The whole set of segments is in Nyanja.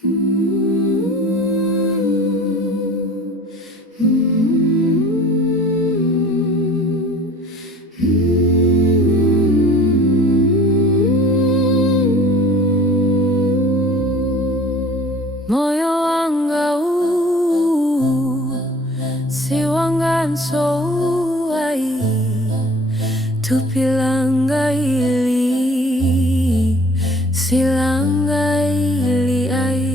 Moyo wanga si wanganso ai tupilanga ili silanga ili ai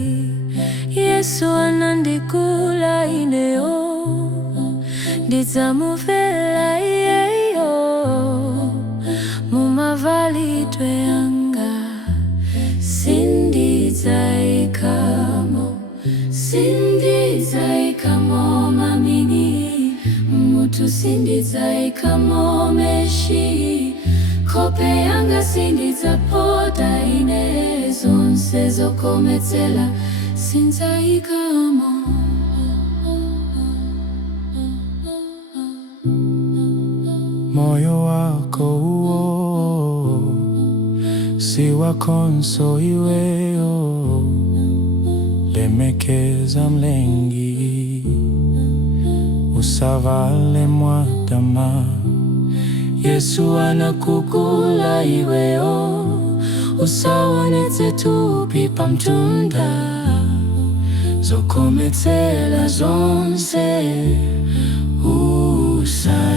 Yesu anandikula ineo ndizamuvela iyeyo mumavalitwe yanga sindizaikamo mamini mutu sindizaikamo meshi kope yanga sindizapota ine zonse zokometsela sinzaikamo. Moyo wako uo si wakonso iweyo lemekeza mlengi usavale mwatama Yesu anakukula iweyo usawonetse tupipa mtunda zokometsela zonse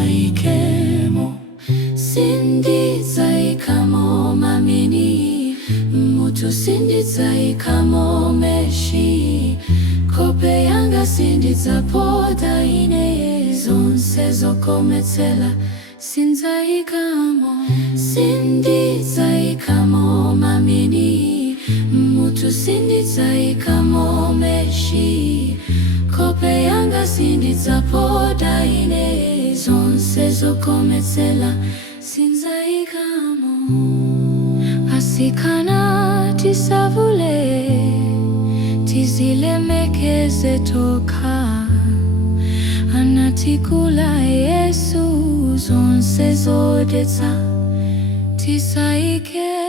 usaikemo. Sindizaikamo mamini mutu sindizaikamo meshi kope yanga sindizapota ine zonse zokometsela sinzaikamo. Sindizaikamo mamini mutu sindizaikamo meshi kope yanga sindizapota ine zonse zokometsela sinzaikamo. Asikana tisavule tizilemekeze toka anatikula Yesu zonse zodetsa tisaike.